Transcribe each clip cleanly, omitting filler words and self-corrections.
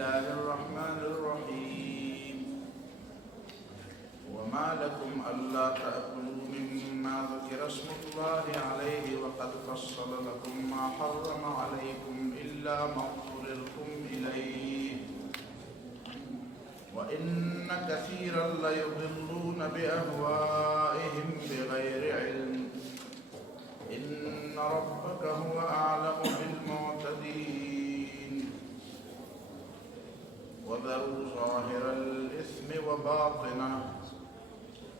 الله الرحمن الرحيم وما لكم ألا تأكلوا مما ذكر اسم الله عليه وقد فصل لكم ما حرم عليكم إلا ما اضطررتم إليه وإن كثيرا ليضلون بأهوائهم بغير علم إن ربك هو أعلم بالمعتدين وذروا ظاهر الإثم وباطنه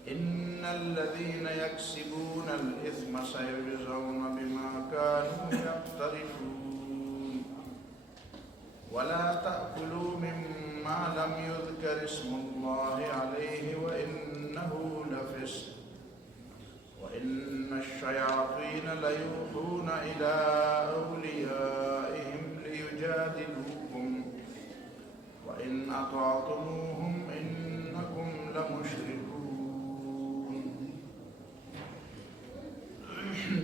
إن الذين يكسبون الإثم سيجزون بما كانوا يقترفون ولا تأكلوا مما لم يذكر اسم الله عليه وإنه لفسق وإن الشياطين ليوحون إلى أوليائهم ليجادلوكم وإن أطعتموهم إنكم لمشركون.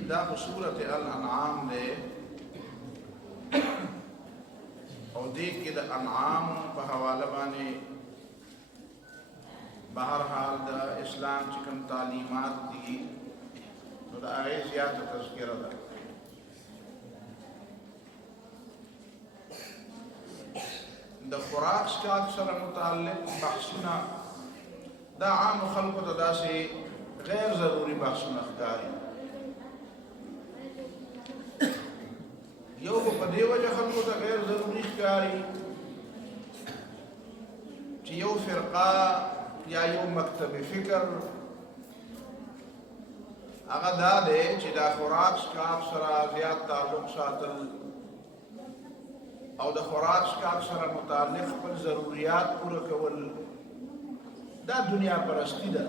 دا سورة الأنعام دے او دیکھ کے دا انعام پا حوالہ بانے بہرحال دا اسلام چکم تعلیمات دی تو دا آئے زیادہ تذکرہ دا دا خوراک سٹاک سر متعلق بحثنا دا عام خلق دا سے غیر ضروری بحثنا اختاری یو پا دے وجہ خلقو تا غیر ضروری اختاری چی یو فرقہ یا یو مکتب فکر اگا دا دے چی دا خوراک سکاک سرا زیاد تعلق ساتل او دا خوراک سکاک سرا متعلق پر ضروریات پورا کول دا دنیا پرستی دا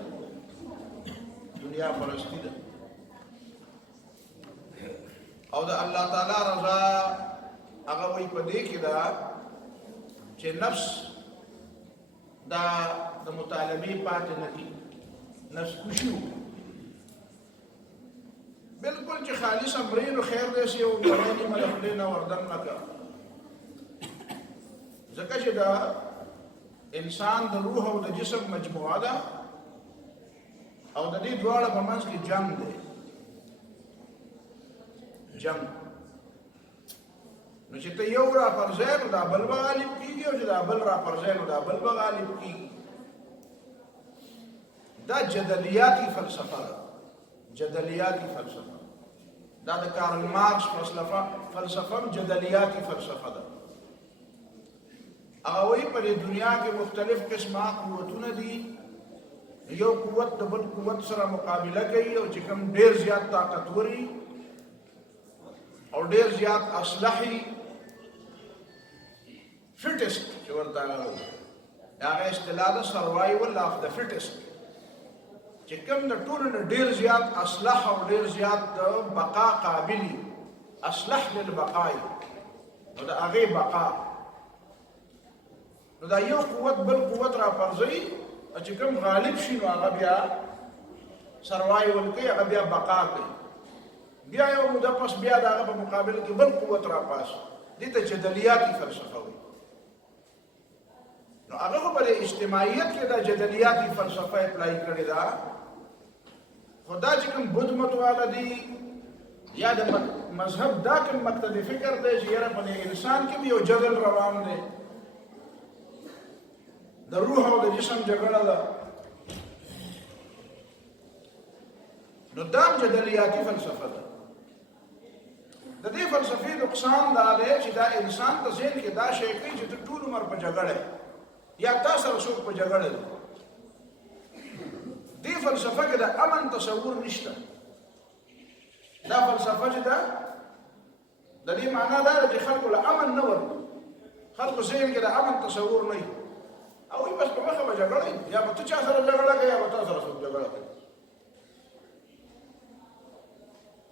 دنیا پرستی دا او دا اللہ تعالی رضا اگا وی پا دیکھ دا چی نفس دا مطالبی پاتے نکی نفس کشو بالکل چی خالص امرین و خیر دیسی و مرینی ملخلین وردن نکا زکا چی دا انسان دا روح و دا جسم مجموعہ دا او دا دی دوارا بمنز کی جنگ دے جنگ نو چی تا یو را پر زین دا بل بغالب کی گی و چی دا بل را پر زین دا بل بغالب کی گی دا جدلیاتی فلسفہ دا جدلیاتی فلسفہ دا کارل مارکس فلسفہ جدلیاتی فلسفہ دا اگوی پر دنیا کے مختلف قسمہ قوتون دی یو قوت دا بل قوت سر مقابلہ گئی اور چکم دیر زیاد طاقتوری اور دیر زیاد اصلحی فٹسٹ جو ورطانا ہوئی یاغی اصطلاح دا سروائیول آف دا فٹسٹ چکم دا طول دیر زیاد اصلح اور دیر زیاد بقا قابلی اصلح للبقائی و دا اغی بقا نو دا یو قوت بل قوت را پرزی چکم غالب شنو آغا بیا سروائیول کئی آغا بیا بقا کئی بیا یو مدپس بیا دا آغا پا مقابل کی بل قوت را پاس دیتا جدلیاتی فلسفہ ہوئی نو آغا کو بلے اجتماعیت کے دا جدلیاتی فلسفہ اپلائی کردی دا خدا چکم بدھ متوالا دی یا دا مذہب دا کم مکتب فکر دے جیرہ پنے انسان کی بھی یو جدل روان دے دا روح و دا جسم جگڑا دا نو دام جدلیاتی فلسفہ دا دا دی فلسفی نقصان دا دے چی دا انسان دا ذہن کے دا شیخی چی تا طول عمر پا جگڑے یا تاثر رسول پا جگڑے دا دی فلسفہ کے دا امن تصور نشتا دا فلسفہ چی دا دی معنی دا جی خلقو لأمن نور خلقو ذہن کے دا امن تصور نہیں اوی بس پا مخبا جگڑے یا با تچا سر جگڑا گیا یا با تاثر رسول جگڑا گیا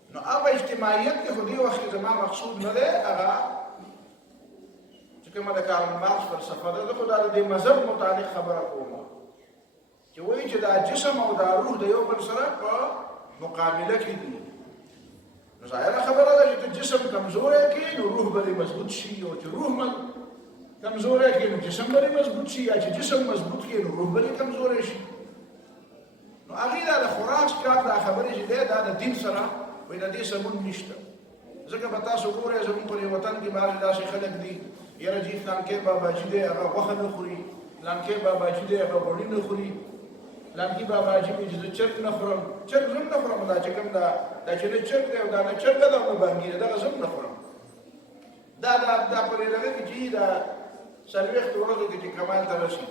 نو اب اجتماعیت کے خودی وقتی زمان مقصود ندے اگا چکہ مدہ کارل مارکس فلسفہ دا خدا دا دی مذہب متعلق خبر کوما کہ وہی چی دا جسم او دا روح دا یو بل سرک پا مقابلہ کی دی ظاہر خبر دا چی جسم کمزور ہے کہ روح بلی مضبوط شی اور چی روح من کمزوری کې نو جسم به مضبوط شي، یا چې جسم مضبوط کې نو روح به کمزوری شي. نو هغې دا د خوراک کار دا خبرې چې دی دا د دین سره وایي د دې سمون نشته. ځکه به تاسو ګورئ زموږ په وطن کې بعضې داسې خلک دي یاره جي فلانکي باباجي دی هغه غوښه نه خوري، فلانکي باباجي دی هغه غوړي نه خوري، فلانکي باباجي دی چې زه چرګ نه خورم. چرګ زه هم نه خورم، دا چې کوم دا چې نه چرګ دی او دا نه چرګه ده او نه بانګي دی دغه زه هم نه خورم. دا په دې دغه کې چې دا 40 ورځو کې چې کمال ته رسي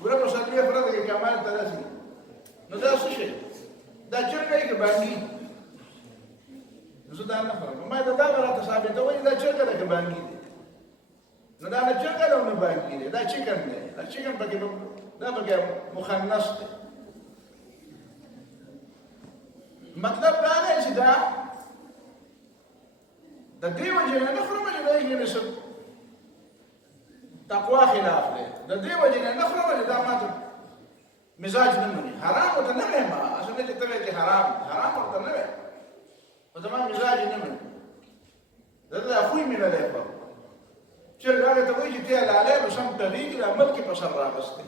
ګوره په 40 ورځو کې کمال ته رسي نو دا څه شی دا چرګه یې که بانګي زه دا نه خورم. ما دا راته ثابتوي دا چرګه ده که بانګي دی. نو دا نه چرګه ده او نه بانګي دی، دا چکن دی. دا چکن پکې دا پکې مخنث دی. مطلب دا دی چې دا د دې وجې نه خورم چې دا یې نه تقوا خلاف دی. د دې وجې نه خورم چې دا ماته مزاج نه مني. حرام ورته نه وایم، اصل نه چې ته وایې چې حرام ورته نه وایم، خو زما مزاج نه مني. دا خوی مې نه دی په چرګ هغې ته وایي چې ته حلالۍ نو سم تغېږي د عمل کې په سر راغستی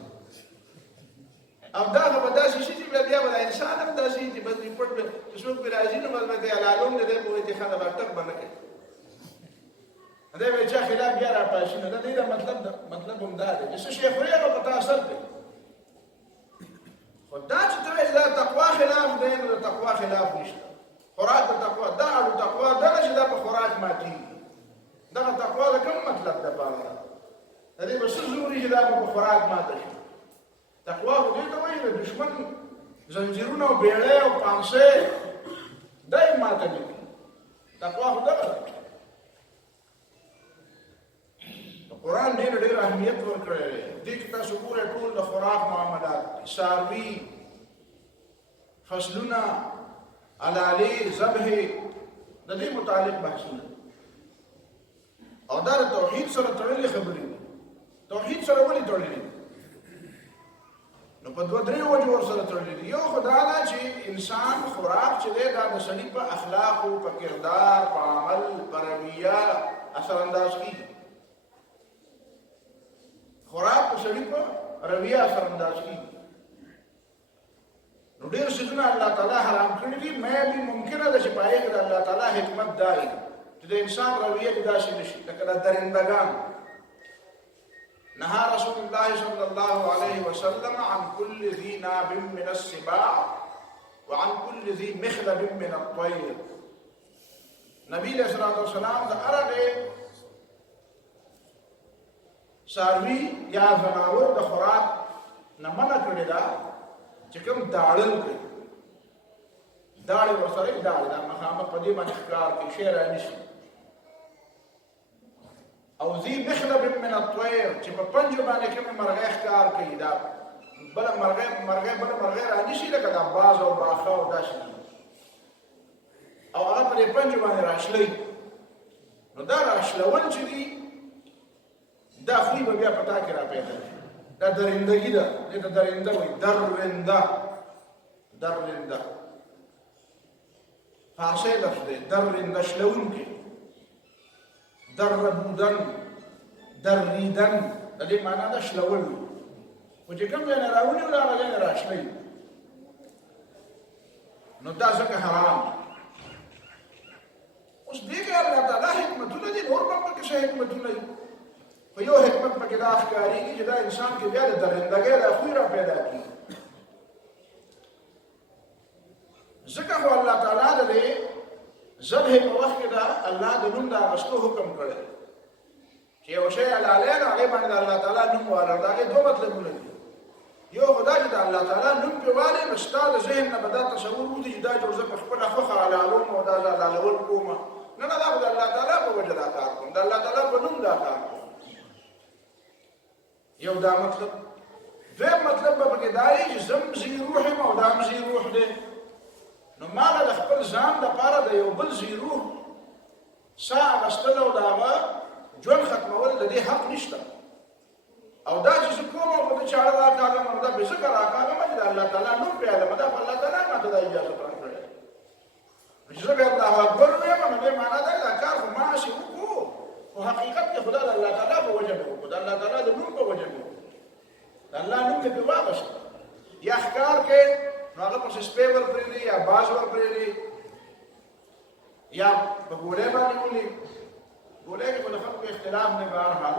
او دا خو به داسې شي چې بیا به دا انسان هم داسې چې بس دې پټ چې څوک پرې راځي نو بس به ته حلالوم دی دی به وایي چې ښه ده به ټک به نه کوي دی به چا خلاف بیا راپاشي. نو د دې دا مطلب هم دا دی چې څه شی خورې هغه په تا اثر دی. خو دا چې ته وایې دا تقوا خلاف دی نو د تقوا خلاف نشته. خوراک د تقوا دا اړو تقوا دا نه چې دا په خوراک ماتېږي. دغه تقوا د کوم مطلب دپاره ده؟ د دې به څه ضروري چې دا به په خوراک ماته شي؟ تقوا خو دې ته وایي د دشمن زنځیرونه او بیړۍ او پانسۍ دا یې ماته نه کړي. تقوا خو دغه ده. قرآن ډېر اهمیت ورکړی دی. دې کې تاسو ګورئ ټول د خوراک معاملات څاروي، فصلونه، علالې، ذبحې د دې متعلق بحثونه او دا د توحید سره تړلې خبرې دي. توحید سره ولې تړلې دي؟ نو په دوه درې وجو ورسره تړلې دي. یو خو دا ده چې انسان خوراک چې دی دا د سړي په اخلاقو، په کردار، په عمل، په رویه اثرانداز کېږي. خوراک په سړي په رویه اثرانداز کېږي. نو ډېر څیزونه الله تعالی حرام کړي دي. مې به ممکنه ده چې په هغې کې د الله تعالی حکمت دا وي چې د انسان رویه دې داسې نه شي لکه د درندګان. نهى رسول الله صلى الله عليه وسلم عن كل ذي ناب من السباع وعن كل ذي مخلب من الطير. نبی علیہ الصلوۃ والسلام د هغې څاروي یا ځناور د خوراک نه منع کړې ده چې کوم داړل کوي. داړې ورسره داړې دا مخامخ په دې باندې ښکار کوي، شی رانیسي. او ذي مخلب من الطير چې په پنجو باندې کومې مرغۍ ښکار کوي، دا بله مرغۍ رانیسي لکه دا باز او باښه او داسې او هغه په دې پنجو باندې راشلوي. نو دا راشلول چې دي دا خوی به بیا په تا کې راپیدا شي. دا درندګي ده. دې ته درنده وایي. درنده فارسی لفظ دی. درنده شلونکی. دربودن، دریدن د دې معنا ده شلول. خو چې کوم ځای نه راونیول هغه ځای نه راشلی نو دا ځکه حرام. اوس دې کې الله تعالی حکمتونه دي، نور به پکې څه حکمتونه دي. خو یو حکمت پکې دا ښکارېږي چې دا انسان کې بیا د درندګۍ دا خوی را پیدا کړي. ځکه خو الله تعالی د دې ذبح په وخت کې دا الله د نوم د اخیستو حکم کړی چې یو شی حلالۍ نو هغې باندې د الله تعالی نوم واله. د هغې دوه مطلبونه دي. یو خو دا چې د الله تعالی نوم پرې والې نو ستا د ذهن نه به دا تصور وځي چې دا چې زه په خپله خوښه حلالوم او دا زه حلالول کوم. نه دا خو د الله تعالی په وجه دا کار کوم، د الله تعالی په نوم دا کار کوم. یو دا مطلب. دویم مطلب به پکې دا وي چې زم ذي روح یم او دا هم ذي روح دی. نو ما له د خپل ځان دپاره د یو بل ذي روح ساه اخیستل او د هغه ژوند ختمول د دې حق نشته. او دا چې زه کوم او په ده چاړه راکاږم او دا بې ذکر راکاږم چې د الله تعالی نوم پرې علمه ده، خو الله تعالی ماته دا اجازه راکړې. نو چې زه بیا الله اکبر ویم نو دې معنا دا دا کار خو ما هسې وکړو، خو خو حقیقت کې خدا د الله تعالی په وجه به وکړو، د الله تعالی د نوم په وجه به وکړو، د الله نوم مې پرې واغوست. یا ښکار کې نو هغه پسې سپی ور پرېږدي یا باز ور پرېږدي یا په ګولۍ باندې ولي. ګولۍ کې خو د خلکو اختلاف دی بهرحال،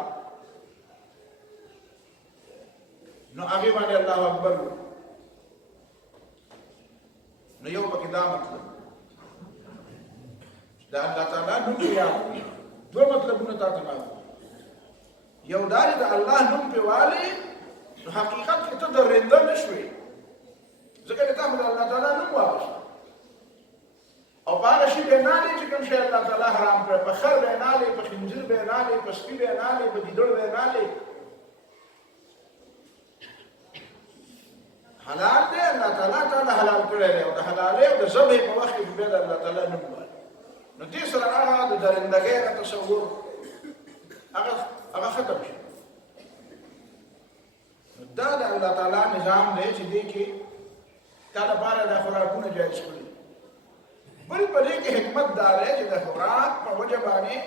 نو هغې باندې الله اکبر وي. نو یو پکې دا مطلب د الله تعالی نوم پې یاد کړي. دوه مطلبونه تا ته معلوم. یو دا چې د الله نوم پې والې نو حقیقت کې ته درېنده نه شوې، ځکه چې تا خو د الله تعالی نوم واخیست او په هغه شي به یې نالې چې کوم شی الله تعالی حرام کړی. په خر به یې نالې، په خنزیر به یې نالې، په سپي به یې نالې، په ګیدړ به یې نالې. حلال دی، الله تعالی تعالی حلال کړی دی او د حلالۍ او د ذبحې په وخت کې بیا د الله تعالی نوم وایي. نو دې سره هغه د درندګۍ هغه تصور هغه ختم شي. نو دا د الله تعالی نظام دی چې دې کې تا لپاره دا خوراکونه جایز کړي. بل په دې کې حکمت دا دی چې د خوراک په وجه باندې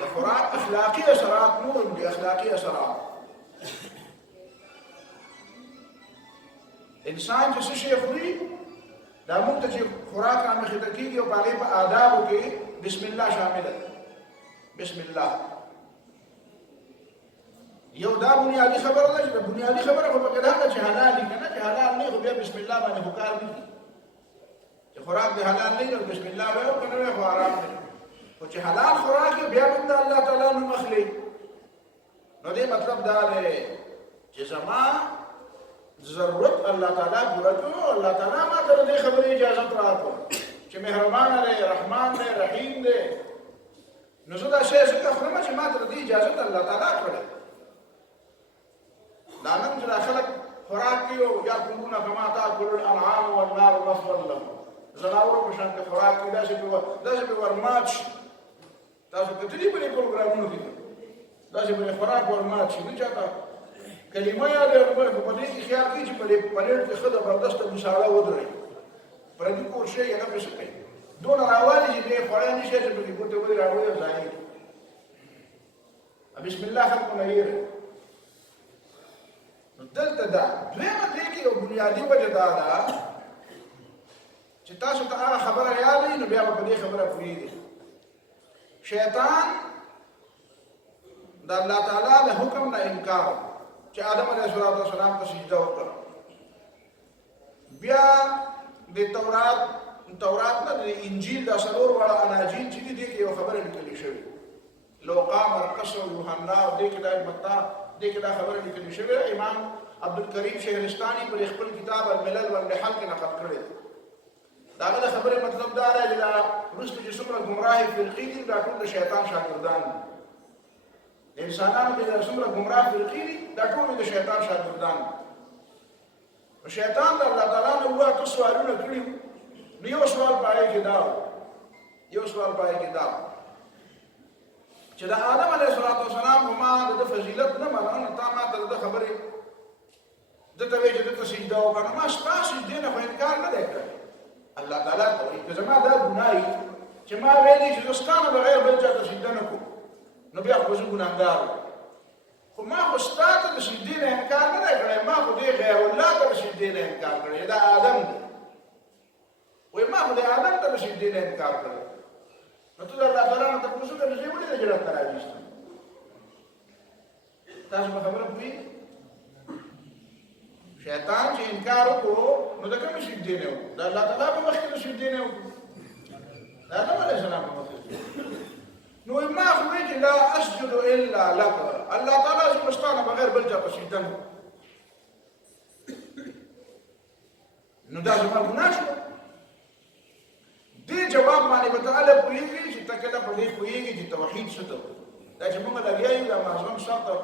د خوراک اخلاقي اثرات نور دي. اخلاقي اثرات انسان چې څه شی خوري دا موږ ته چې خوراک رامخې ته کېږي او په هغې په آدابو کې بسم الله شامله ده. بسم الله یو دا بنیادي خبره ده چې د بنیادي خبره خو پکې دا ده چې حلال دي که نه، چې حلال نه خو بیا بسم الله باندې خو کار نه کېږي. چې خوراک دې حلال نه نو بسم الله وایو که نه وایو خو حرام دی. خو چې حلال خوراک یې بیا هم د الله تعالی نوم اخلي. نو دې مطلب دا دی چې زما ضرورت الله تعالی پوره کړو. الله تعالی ما ته د دې خبرې اجازت راکړو چې مهربانه دی، رحمان دی، رحیم دی. نو زه دا شی ځکه خورم چې ما ته د دې اجازت الله تعالی کړی. دا نن چې دا خلک خوراک کوي او یاکلون کما تاکل الانعام والنار مثوی لهم، زناورو په شان کې خوراک کوي، داسې پرې ورمات شي. تاسو کتلي په دې پروګرامونو کې داسې پرې خوراک ورمات شي. نه چاته کلمه یادې ورغله خو په دې کې خیال کوي چې په دې پلیټ کې ښه زبردسته مساله ودرېږي. پردي کور شی یې نه پسې کوي، دونه راوالي چې بیا یې خوړی نه شي چې پکې ګوتې ولې راوړي او ضایع کړي. بسم الله خلکو نه هېره. نو دلته دا دویمه دې کې یو بنیادي وجه دا ده چې تاسو ته هغه خبره یاد وي نو بیا به په دې خبره پوهېږئ. شیطان د الله تعالی د حکم نه انکار چې آدم علیه السلام ته سجده وکړه. بیا د تورات نه د انجیل دا څلور واړه اناجیل چې دي دې کې یو خبره لیکلې شوې. لوقا، مرقس او یوحنا او دې کې دا متا دې کې دا خبره لیکلې شوې. امام عبدالکریم شهرستانی پر خپل کتاب الملل والنحل کې نقل کړی. دا هغه خبره مطلب دا دی چې دا وروسته چې څومره ګمراهي فرقې دي دا ټول د شیطان شاګردان دي. د انسانانو کې دا څومره ګمراه فرقې دي دا ټول د شیطان شاګردان دي. نو شیطان د الله تعالی نه اووه اته سوالونه کړي وو. نو یو سوال په هغې کې دا و چې د آدم علیه السلام خو ما د ده فضیلت نه منه، نو تا ما ته د ده خبرې ده ته وایي چې ده ته سجده وکړه. نو ما ستا سجدې نه خو انکار نه دی کړی. الله تعالی ته وایي که زما دا ګناه وي چې ما ویلي چې زه ستا نه بغیر بل چا ته سجده نه کوم نو بیا خو زه ګناهګار وم. خو ما خو ستا ته د سجدې نه انکار نه دی کړی، ما خو دې غیر الله ته د سجدې نه انکار کړی. دا آدم دی وایي ما خو د آدم ته د سجدې نه انکار کړی. نو ته د الله تعالی نه تپوس وکړه چې ولې د جنت نه راویستم. تاسو په خبره پوهېږئ؟ شیطان چې انکار وکړو نو د کومې سجدې نه وکړو؟ د الله تعالی په مخ کې د سجدې نه وکړو، د آدم علیه السلام په مخ کې. نو ما خو وایي چې لا اسجد الا لک، الله تعالی زه ستا نه بغیر بل چا په سجده نه وکړم. نو دا زما ګناه شوه. دې جواب باندې به ته هله پوهېږې چې ته کله په دې پوهېږې چې توحید څه ته وایي. دا چې موږ لګیا یو دا مازغم سر ته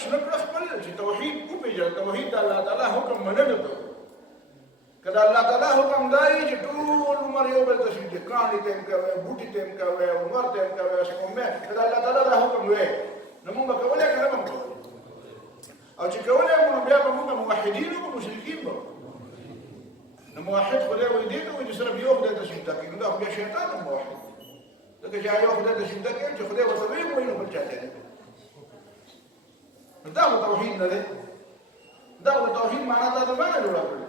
شنه کړه خپل چې توحید وپېژنه. توحید د الله تعالی حکم منلو ته. که د الله تعالی حکم دا وي چې ټول عمر یو بل ته سجدې کاڼي ته هم کوئ، بوټي ته هم کوئ، عمر ته هم کوئ، سپوږمۍ، که د الله تعالی دا حکم وی نو موږ به کولی که نه به کولی؟ او چې کولی مو نو بیا به موږ موحدین وو که مشرکین به وو؟ نو موحد خدای وایي دې ته وایي چې صرف یو خدای ته سجده کوي. نو دا خو بیا شیطان هم موحد دی. ځکه چې یو خدای ته سجده کوي چې خدای ورته ویې وایي نو چاته نه دا توحید نه دی دا توحید معنا دا نه جوړه کړې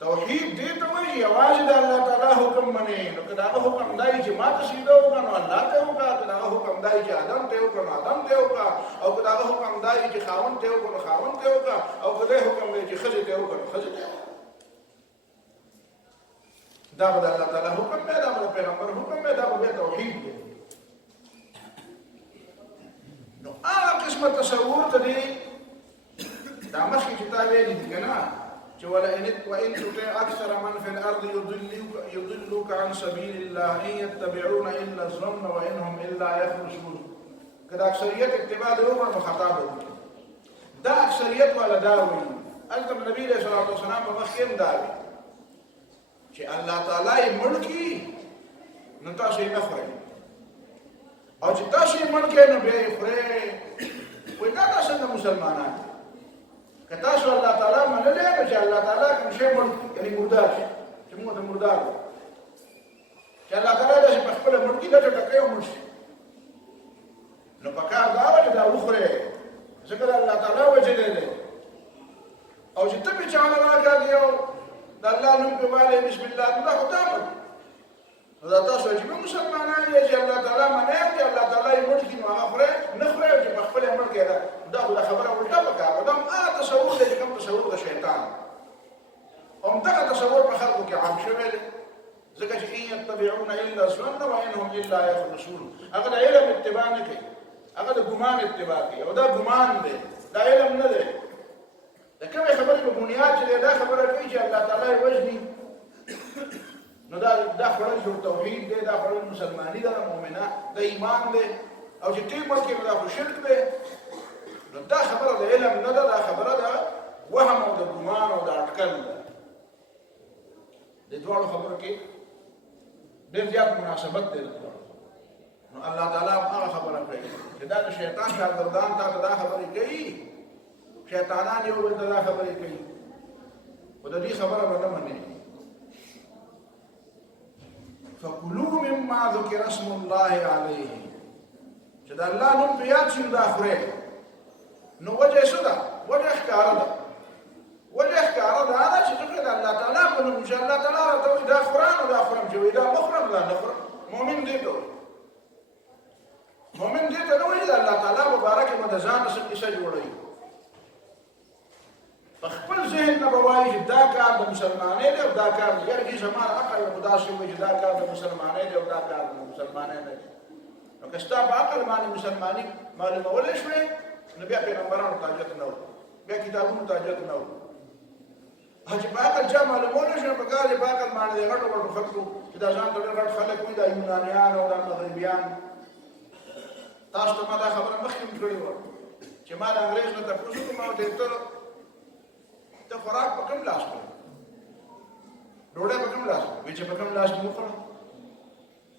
توحید دې ته وایي یوازې د الله تعالی حکم منې نو که دا حکم دی چې ما ته سجده وکړه نو الله ته وکړه که دا حکم دی چې آدم ته وکړه نو آدم ته وکړه او که دا حکم دی چې خاوند ته وکړه نو خاوند ته وکړه او که دا حکم دی چې ښځې ته وکړه نو ښځې ته وکړه دا به د الله تعالی حکم دی دا به د پیغمبر حکم دی دا به توحید دی نو هغه قسمه تصور ته دی دا مخکې چې تا ویلي دي که نه وإن تطع أكثر من في الأرض يضلوك عن سبيل الله إن يتبعون إلا الظن وإن هم إلا يخرصون كده أكثرية اتباع الأمر مخاطب دا أكثرية ولا داوي أنت النبي عليه الصلاة والسلام بمخيم داوي چې الله تعالی ملکی نو تاسو یې نه خورئ او چې تاسو یې ملکی نو بیا یې خورئ وایي دا تاسو څنګه مسلمانان که تاسو الله تعالی منلی نو چې الله تعالی کوم شی مړ یعنې مردار شي چې موږ ته مردار وو چې الله تعالی داسې په خپله مړ کي داسې ټکوي او مړ شي نو پکار دا وه چې دا وخورې ځکه د الله تعالی وجلی دی او چې ته پې چاله راکاږي او د الله نوم پې والې بسم الله دا خو دا مړ نو دا تاسو عجیبه مسلمانان یې چې الله تعالی منی چې الله تعالی یې مړ کي نو هغه خورئ نه خورئ او چې په خپله یې مړ کړي دا خو دا خبره الټه پکار ده دا هغه تصور دی چې کوم تصور د شیطان همدغه تصور په خلکو کې عام شوی دی ځکه چې ان یتبعون الا الظن وان هم الا یخرصون هغه د علم اتباع نه کوي هغه د ګمان اتباع کوي او دا ګمان دی دا علم نه دی د کومې خبرې په بنیاد چې دی دا خبره کوي چې الله تعالی یې وژني نو دا خوړل جوړ توحید دی دا خوړل مسلماني ده مؤمنه د ایمان دی او چې ټیم مړ کې نو دا خو شرک دی نو دا خبره د علم نه ده دا خبره د وهم او د ګمان او د اټکل ده د دواړو خبرو کې ډېر زیات مناسبت دی نو الله تعالی هغه خبره کوي چې دا د شیطان شاګردان تا دا خبرې کوي شیطانان یو بل ته دا خبرې کوي خو د دې خبره به نه مني فکلوا مما ذکر اسم الله علیه چې د الله نوم په یاد شي دا خورئ نو وجه څه ده وجه ښکاره ده وجه ښکاره ده دا چې څوک د الله تعالی په نوم چې الله تعالی راته وایي دا خورم نو دا خورم چې وایي دا مه خورم دا نه خورم مؤمن دې ته وایي مؤمن دې ته نه وایي د الله تعالی په باره کې به د ځان څه کیسه جوړوي په خپل ذهن نه به وایي چې دا کار د مسلمانۍ دی او دا کار د یار کې زما عقل به داسې وایي چې دا کار د مسلمانۍ دی او دا کار د مسلمانۍ نه دی نو که ستا په عقل باندې مسلماني معلومولی شوې نو بیا پیغمبرانو ته حاجت نه و بیا کتابونو ته حاجت نه و چې په عقل چا معلومولی شوې په کار یې په عقل باندې د غټو غټو خلکو چې دا ځان ته ډېر غټ خلک وي دا یونانیان او دا مغربیان تاسو ته ما دا خبره مخکې هم کړې وه چې ما د انګرېز نه تپوس وکړم او ته خوراک په کوم لاس کړې ډوډۍ په کوم لاس وایي چې په کوم لاس مې وخوړه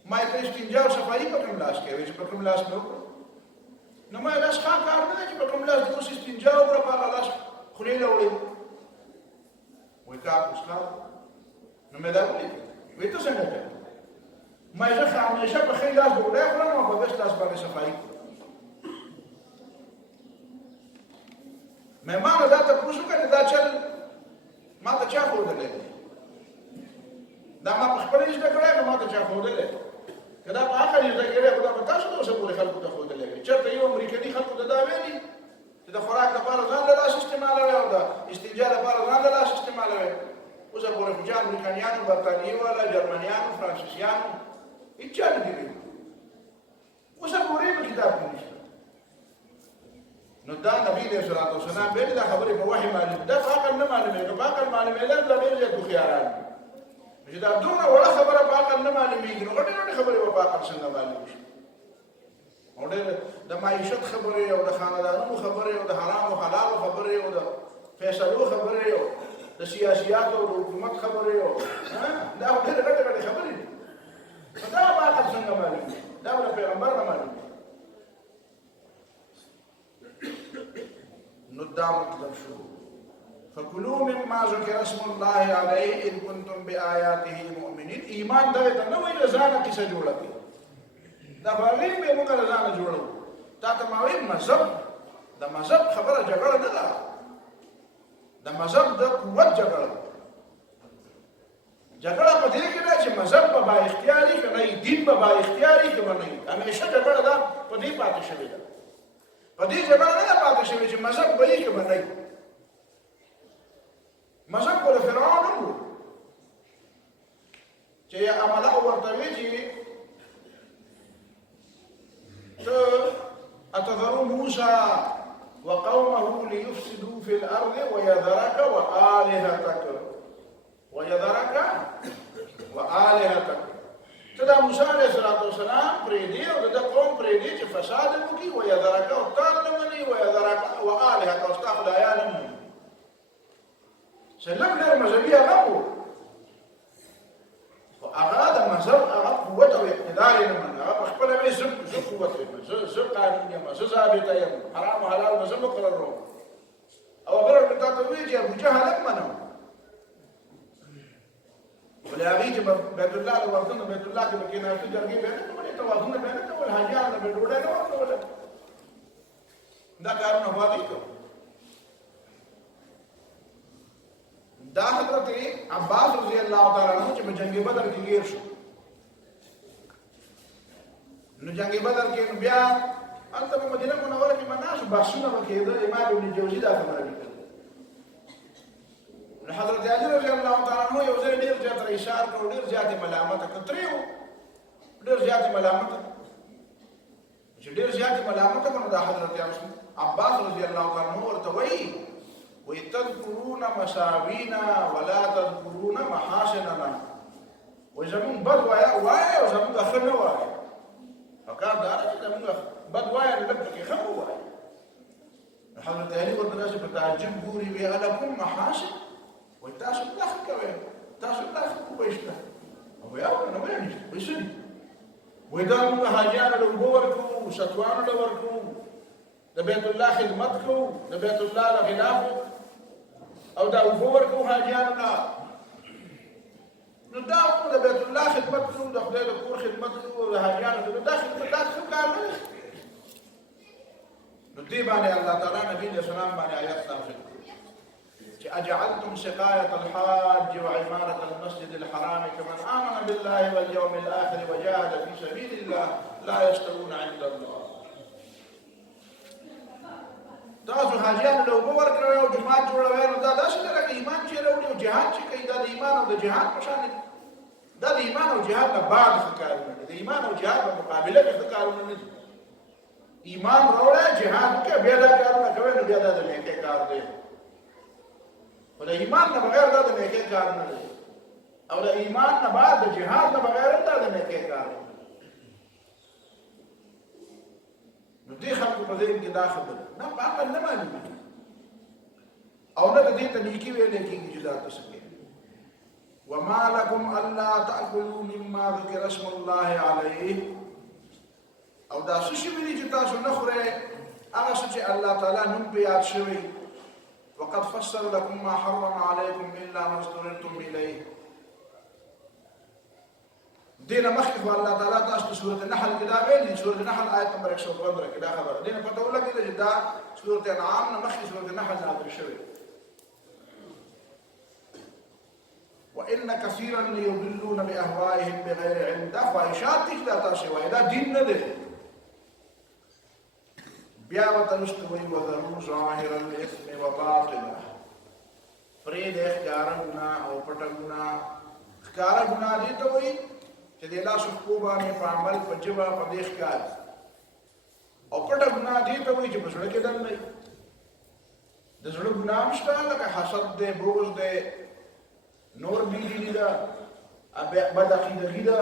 ما یې ته استنجا او صفایي په کوم لاس کې وایي چې په کوم لاس مې وکړه نو ما یې داس ښه کار نه دی چې په کوم لاس دې اوس استنجا وکړه په هغه لاس خولې له وړې وایي کار اوس کار نو مې دا ولیکل وایي ته څنګه کوې ما یې زه همیشه په ښي لاس ډوډۍ خورم او په بس لاس باندې صفایي کړم مېمانو دا تپوس وکړې دا چل ما ته چا ښودلی دی دا ما په خپله یې زده کړی نو ما ته چا ښودلی که دا په عقل یې زده کړی خو دا په تاسو ته اوسه پورې خلکو ته ښودلی وي چېرته یو امریکني خلکو ته دا ویلي چې د خوراک لپاره ځان له لاس استعمالوي او د استنجا لپاره ځان له لاس استعمالوي اوسه پورې خو چا امریکانیانو برطانیې والا جرمنیانو فرانسیسیانو هېڅ چا نه دي ویلي اوسه پورې په کتاب کې نشته نو دا نبی علیه الصلاة والسلام بیا دا خبرې په وحي معلومې دا په عقل نه معلومېږي په عقل معلومېدل دا ډېر زیات هوښیاران دي چې دا دومره وړه خبره په عقل نه معلومېږي نو غټې غټې خبرې به په عقل څنګه معلومې شي او ډېر د معیشت خبرې او د خاندانونو خبرې او د حرامو حلالو خبرې او د فیصلو خبرې او د سیاسیاتو او د حکومت خبرې او دا ډېرې غټې غټې خبرې دي نو دا په عقل څنګه معلومېږي دا به د پیغمبر نه معلومېږي نو دا مطلب شو فکلوا مما ذکر اسم الله علیه ان کنتم بآیاته مؤمنین ایمان دغه ته نه وایي ځانه کیسه جوړه کړي دا باغین به موږ له ځانه جوړو. تا ته ما وایي مذهب د مذهب خبره جګړه نه ده، د مذهب د قوت جګړه. جګړه په دې کې ده چې مذهب به با اختیاري که نه، دین به با اختیاري که به نه. همیشه جګړه ده په دې پاتې شوې ده، په دې جګړه نه ده پاتې شوې چې مذهب به یې که به نه. مذهب به د فرعون هم و چې عمله ورته وي چې أتذر موسى وقومه ليفسدوا في الأرض ويذرك وآلهتك. تدا موسى عليه الصلاة والسلام پریدی او دا قوم پریدی چې فساد وکړي، ويذرك او تان لمني، ويذرك وآلهتك او ستا خدایان لمني. سلم ډېر مذهبي هغه و، خو هغه د مذهب هغه قوت او اقتدار یې نه مني. هغه په خپله وایي زه قوت یم، زه قانون یم، زه ضابطه یم، حرام او حلال به زه مقرروم. او بل ورته تا ته وایي چې ابوجهل هم منم، ولې هغې چې بیت الله ته ورته نو بیت الله کې به کېناستو، جرګې به یې نه کولې، طوافونه به یې نه کول، حاجیانو ته به یې ډوډۍ نه ورکوله. دا کارونه خو هغې کوي. دا حضرت عباس رضی اللہ تعالیٰ عنہ چې په جنگ بدر کې ګیر شو، نو جنگ بدر کې نو بیا هلته په مدینه منوره کې مناسو بحثونه به کېده. امام ابن جوزي دا خبره لیکلې. نو حضرت علي رضی الله تعالی عنہ یو ځای ډېر زیات اشاره کړو، ډېر زیاتې ملامته کړه، ډېر زیاتې ملامته چې ډېر زیاتې ملامته کړه. دا حضرت عباس رضی الله تعالی عنہ ورته وایي وتذكرون مساوينا ولا تذكرون محاسننا. وزمون بد وایي او زمون ښه نه وایي. فکار دا چې زمون بد وایي نو لږ پکې ښه ووایي. حضرت علي ورته داسې په تعجب ګوري، وایي الکم محاسن، وایي تاسو دا ښه کوئ، تاسو دا ښه کوئ شته. وایي او نه وایي نشته، وایي څه دي؟ وایي دا موږ حاجیانو له اوبه ورکوو، ستوانو له ورکوو، د بیت الله خدمت کوو، د بیت الله له خلافو او دا اوبه ورکوو حاجیانو له. نو دا موږ د بیت الله خدمت کوو، د خدای د کور خدمت کوو، د حاجیانو خدمت. دا خدمت دا ښه کار نه دی. نو دې باندې الله تعالی نبي علیه السلام باندې آیات نازل کړ چې اجعلتم سقاية الحاج وعمارة المسجد الحرام كمن آمن بالله واليوم الآخر وجاهد في سبيل الله لا يستوون عند الله. تاسو حاجیانو له اوبه ورکړئ او جومات جوړوئ، نو دا داسې نه لکه ایمان چې راوړي او جهاد چې کوي. دا د ایمان او د جهاد په شان دي. دا د ایمان او جهاد نه بعد ښه کارونه دي. د ایمان او جهاد په مقابله کې ښه کارونه نه دي. ایمان راوړی، جهاد وکړه، بیا دا کارونه کوئ، نو بیا دا د نیکۍ کار دی. خو د ایمان نه بغیر دا د نیکۍ کار نه دی، او د ایمان نه بعد د جهاد نه بغیر هم دا د نیکۍ کار دی. نو دې خلکو په ذهن کې دا خبره نه په عقل نه معلومېږي، او نه د دې ته نیکي ویلی کېږي چې دا ته څه کوي. وما لكم ألا تأكلوا مما ذكر اسم الله عليه. او دا څه شوي دي چې تاسو نه خورئ هغه څه چې الله تعالی نوم پې یاد شوی. وقد فسر لكم ما حرم عليكم إلا ما اضطررتم إليه. دینه مخکې خو الله تعالی تاسو ته سورة النحل کې دا ویلي، سورة النحل آیت نمبر 115 کې دا خبره دینه پته ولګېده چې دا سورة انعام نه مخکې سورة النحل نازل شوې. وإن كثيرا ليضلون بأهوائهم بغير علم. دا خواهشات دي چې دا تاسو وایي، دا دین نه دی. بیا ورته وروسته وایي وذروا ظاهر الإثم وباطنه. پرېږدئ ښکاره ګناه او پټه ګناه. ښکاره ګناه دې ته وایي چې د لاسو پښو باندې په عمل په ژبه په دې ښکاري، او پټه ګناه دې ته وایي چې په زړه کې دننه د زړه ګناه هم شته، لکه حسد دی، بغض دی، نور بیدیني ده، بد عقیدګي ده.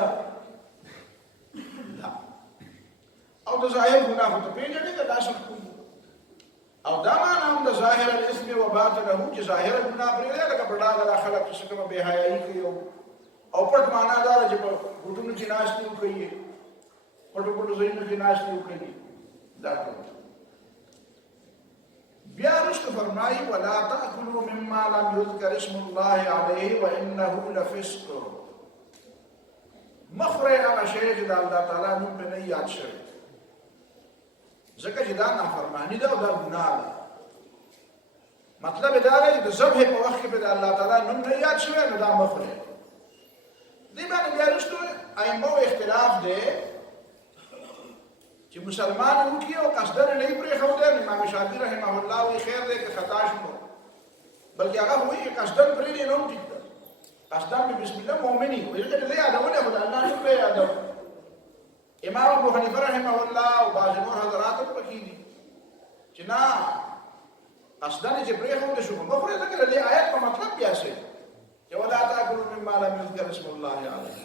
او د ظاهر ګناه خو ته پېژنې د لاس او دا معنا هم د ظاهر الاسم و باطنه چې ظاهر ګناه پرېږدی، لکه په ډاګه دا خلک چې څه کومه بې حیایي کوي، او پټ معنا دا ده چې په ګوټونو کې ناستې وکوي، پټو پټو ځایونو کې ناستې وکوي. دا ټول بیا وروسته فرمایي ولا تأکلوا مما لم یذکر اسم الله علیه وانه لفسق. مخوره هغه شی چې د الله تعالی نوم په نه یاد شوی ځکه چې دا نافرمانی ده او دا ګناه ده مطلب دا دی د ذبح په وخت کې په الله تعالی نوم نه یاد شوی نو دا مخوره دې باندې بیا وروسته ائمو اختلاف دی چې مسلمان وکي او قصدن نه پرېښودی امام شافعي رحمه الله وایي خیر دی که خطا شو بلکې هغه وایي چې قصدن پرېږدي نو هم ټیک ده قصدن به بسم الله مؤمني وایي چې دې یادونه خو د الله نوم به یادو امام ابو حنیفه رحمه الله او بعض نور حضرات هم پکې دي چې نه قصدن چې پرېښودی شو مخوره ځکه د دې آیت په مطلب بیا څه چې ولا تاكلوا مما لم يذكر اسم الله عليه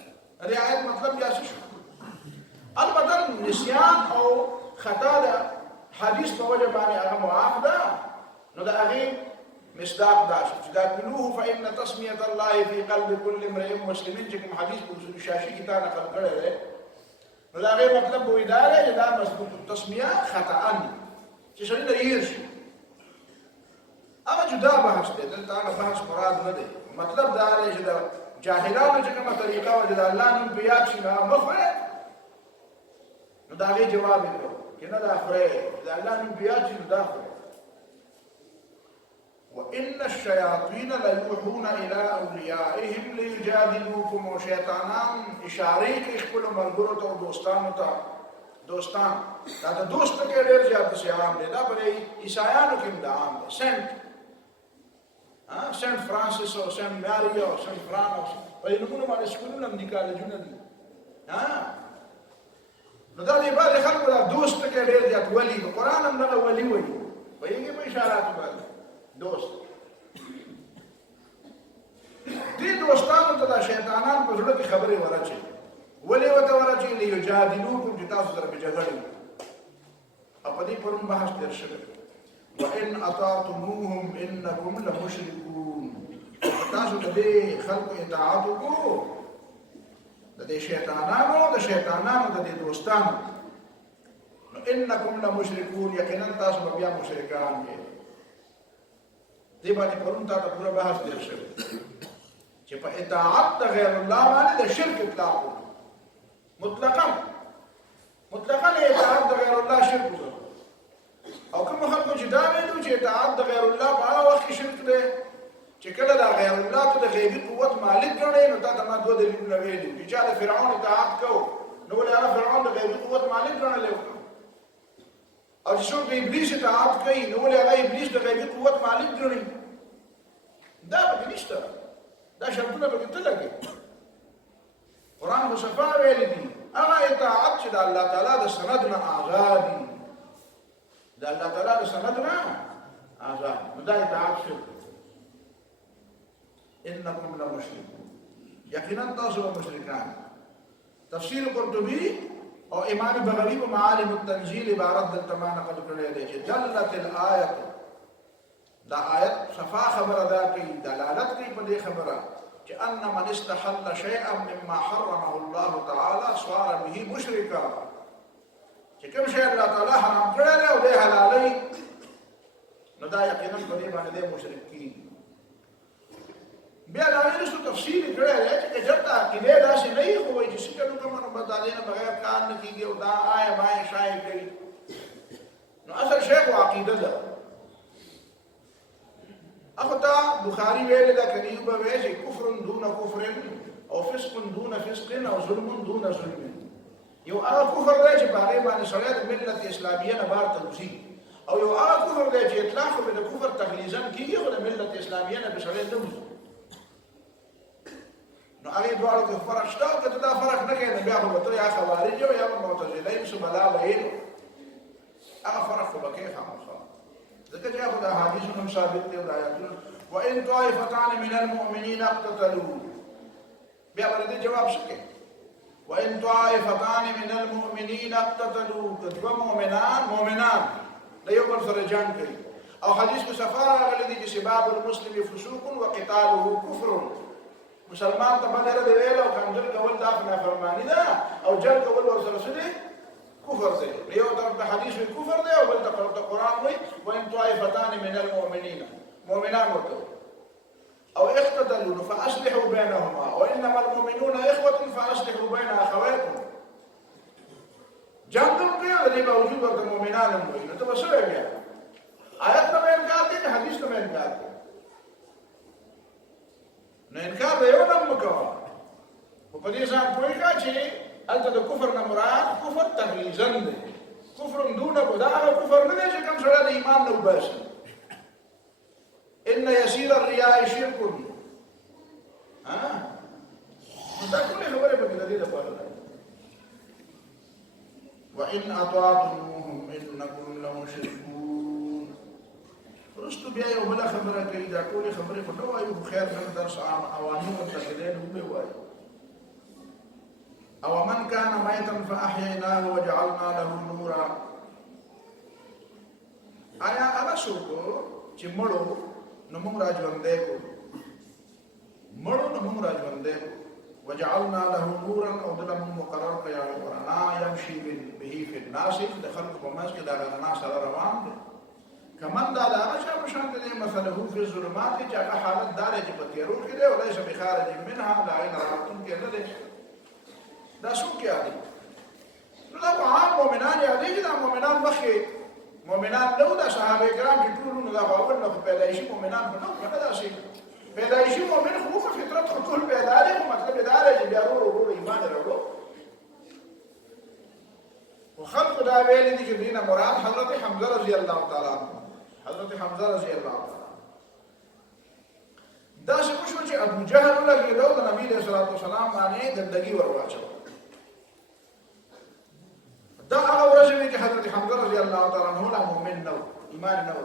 دې آیت مطلب بیا څه شو البته نسیان او خطا ده حدیث په وجه باندې هغه معاف ده نو د هغې مصداق دا شو چې دا کلوه فإن تسمیة الله في قلب كل امرئ مسلم چې کوم حدیث په اصول شاشي کې تا نقل کړی دی نو د هغې مطلب به وایي دا دی چې دا مضبوط التسمیه خطأ چې سړي نه هېر شي هغه جدا بحث دی دلته هغه بحث مراد نه دی مطلب دا دی چې د جاهلانو چې کومه طریقه وه چې د الله نوم په یاد شي نو هغه مه خورئ نو دا غي جواب وکړو چې نه دا خوري دا الله نوم بیا چې دا خوري وان الشياطين ليوحون الى اوليائهم ليجادلوكم وشيطانان اشاره کوي خپل ملګرو ته او دوستانو ته دوستان دا د دوست کې ډېر زیات شي عام دي دا په عیسایانو کې دا عام دي سنت فرانسیس او سنت ماري او سنت فرانس په نومونو باندې سکولونه هم دي کالجونه دي نو دا دی بعضې خلکو دا دوست کې ډېر زیات ولي نو قرآن هم دغه ولي وایي پوهېږې په اشاراتو باندې دوست دې دوستانو ته دا شیطانان په زړه کې خبرې ورچوي ولې ورته ورچوي لیجادلوکم چې تاسو سره په جګړه وي او په دې پرون بحث تېر شوی وان اطعتموهم انکم لمشرکون تاسو د دې خلکو اطاعت وکړو د دې شیطانانو د دې دوستانو نو انکم لمشرکون یقینا تاسو به بیا مشرکان یې دې باندې پرون تا ته پوره بحث تېر شوی چې په اطاعت د غیر الله باندې د شرک اطلاق مطلقا اطاعت د غیر الله شرک او کوم خلکو چې دا ویلو چې اطاعت د غیر الله په هغه وخت کې شرک دی چې کله دا غیر الله ته د غیبي قوت مالک ګڼې نو تا ته ما دوه دلیلونه ویلي چې چا د فرعون اطاعت کو نو ولې هغه فرعون د غیبي قوت مالک ګڼلی او چې څوک د ابلیس اطاعت کوي نو ولې هغه ابلیس د غیبي قوت مالک ګڼي دا پکې نشته دا شرطونه پکې ته لګي قرآن خو صفا ویلي دي هغه اطاعت چې د الله تعالی د سند نه آزاد دي د الله تعالی د سند نه آزاد نو دا اطاعت شرک انکم لمشرکون یقینا تاسو مشرکان تفسیر قرطبی او امام بغوی په معالم التنزیل عبارت دلته ما نقل کړی دی چې دلت الآیت دا آیت صفا خبره ده کوي دلالت کوي په دې خبره چې ان من استحل شيئا مما حرمه الله تعالی صار به مشرکا چې کوم شی الله تعالی حرام کړی دی او دې حلالوي نو دا یقینا په دې باندې مشرک کیږي بیا دا ویلو تفصیل کړی دی چې چېرته عقیده داسې نه وي خو وایي چې څه کوو که منو به د هغې نه بغیر کار نه کېږي او دا آیه بایه شایې کوي نو اصل شی خو عقیده ده اخو تا بخاري ویلې ده که نه به وایي چې کفر دون کفر او فسق دون فسق او ظلم دون ظلم یو هغه کفر دی چې په هغې باندې سړی د ملت اسلامیه نه بار ته وځي او یو هغه کفر دی چې اطلاق به د کفر تغلیظا کېږي خو د ملت اسلامیه نه به سړی نه وځي نو هغې دواړو کې فرق شته او که ته دا فرق نه کوې نو بیا خو به ته یا خوارج یو یا به معتزله یې څه بلا ویلو هغه فرق خو به کوې خامخا ځکه چې خو د احادیثو هم ثابت دی او د آیاتونو وان طائفتان من المؤمنین اقتتلوا بیا به د دې جواب څه کوې وان طائفتان من المؤمنین اقتتلوا که دوه مؤمنان د یو بل سره جنګ کوي او حدیث کې صفا راغلی دی چې سباب المسلم فسوق وقتاله کفر مسلمان ته بدر دی ویل او کنځل کول دا نافرمانی ده او جنګ کول ورسره څه دی کفر دی یو طرف ته حدیث وی کفر دی او بل طرف ته قرآن وی وان طائفتان من المؤمنین مؤمنان ورته او اقتتلوا فاصلحوا بينهما وانما المؤمنون اخوه فاصلحوا بين اخواتكم. جنگ کوي او د باوجود ورته مؤمنان هم وي. نو ته به څه وایې؟ آیت ته به انکار کوي، حدیث ته به انکار کوي. نو انکار به یو ډول مه کوه، خو په دې ځان پوه کړه چې هلته د کفر نه مراد کفر تغلیظا دی. کفر دونه دا هغه کفر نه دی چې کوم سړی د ایمان نه وباسي. ان يسير الرياء شرك. دا ټولې خبرې پکې د دې لپاره ده. وان اطعتموهم انكم لمشركون. رستو بیا یو بل خبره کوي، دا ټولې خبرې خو نه وایو، خیر نن درس عام عوامي متخذین هم وایو. او من كان ميتا فاحييناه وجعلنا له نورا. آیا هغه څوک چې مړو نو موږ راژوندی کړو، مړو نو موږ راژوندی کړو، وجعلنا له نورا او دله موږ مقرر کړی او رڼا یمشي به فی الناس، د خلکو په منځ کې د هغه رڼا سره روان دی. کمن دا د هغه چا په شان دی مثله فی الظلمات، چې هغه حالت دا دی چې په تیارو کې دی او لیس بخارج منها، د هغې نه راوتونکی نه دی. دا څوک یادوي؟ نو دا خو عام مؤمنان یادوي چې دا مؤمنان مخکې مؤمنان نه وو، دا صحابه کرام چې ټول نو دا خو اول نه خو پیدایشي مؤمنان خو نه وو، که نه داسې پیدایشي مؤمن خو په فطرت خو ټول پیدا دی، خو مطلب یې دا دی چې بیا ورو ورو ایمان یې راوړو. خو خلقو دا ویلي دي چې دې نه مراد حضرت حمزه رضی الله تعالی عنه، حضرت حمزه رضی الله تعالی داسې وشو چې ابو جهل ولګېدو د نبي علیه الصلاة والسلام باندې ګندګي ور واچوه. دا هغه ورځ وې چې حضرت حمزه رضی الله تعالی عنه لا مؤمن نه و، ایمان نه و.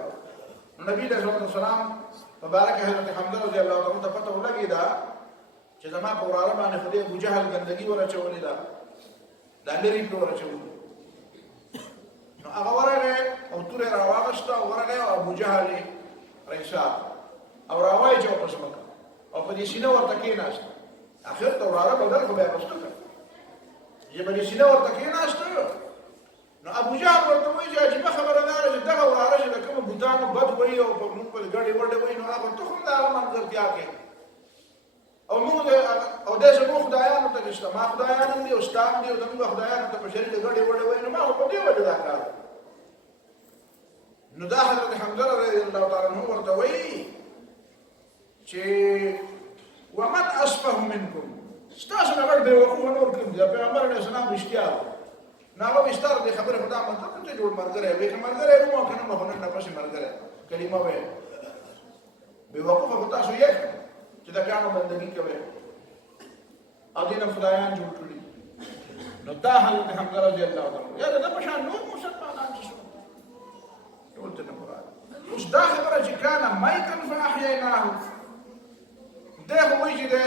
نبی علیه الصلاة والسلام مبارک حضرت حمزه رضی الله تعالی عنه ته پته ولګېده چې زما په وراره باندې خو دې ابو جهل ګندګي ور اچولې ده، دا لرې پرې ور اچولې. نو هغه ورغی او تورې را واغېسته او ورغی او ابو جهل یې راایسار او راوایي چې واپس مکه او په دې سینه ورته کېناسته. اخر ته وراره بدل خو بیا پسته کړه چې په دې سینه ورته کېناسته. نو ابو جهل ورته وایي چې عجیبه خبره دا ده چې دغه وراره چې د کومو بوتانو بد وایي او په موږ په ګډې وډې وایي، نو هغه ته هم د هغه منظرتیا کوي او موږ او دې زموږ خدایانو ته چې شته، ما خدایان هم دي او ستا هم دي او زموږ خدایانو ته په شري د ګډې وډې وایي، نو ما خو په دې وجه دا کار. نو دا حضرت حمزه رضی الله تعالی عنه ورته وایي چې ومن اسفه منکم، ستاسو نه غټ بېوقوفه نور کوم دي؟ د پیغمبر علیه السلام رښتیا نو هغه وایي ستاره دې خبرې خو دا مطلب ته جوړ ملګری وایي، که ملګری وم او که نه مه خو نن نه پسې ملګری کلمه وایي. بېوقوفه خو تاسو یې چې د کاڼو بندګي کوئ او دې نه خدایان جوړ کړي. نو دا حضرت حمزه رضی الله تعالی یا د ده په شان نور مسلمانان چې څوک ټول ته نه مراد. اوس دا خبره چې کانه میتا فاحییناه، دی خو وایي چې دی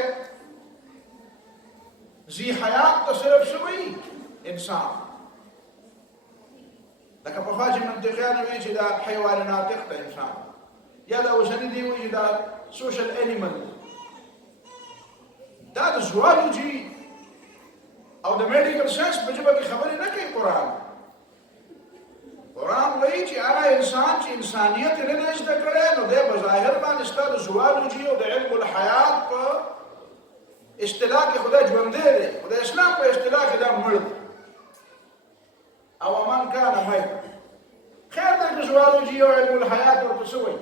ذی حیات ته صرف څه وایي؟ انسان. لکه پخوا چې منطقیان وایي چې دا حیوان ناطق ته انسان، یا دا اوسني دی وایي چې دا سوشل انیمل. دا د زوالوجي او د میډیکل ساینس په ژبه کې خبرې نه کوي. قرآن وایي چې هغه انسان چې انسانیت یې نه زده کړی، نو دی په ظاهر باندې ستا د زوالوجي او د علم الحیات په اصطلاح کې خدای ژوندی دی، خو د اسلام په اصطلاح کې دا مړ دی. او من کان میتا، خیر دی که زوالوجي او علم الحیات ورته څه وایي،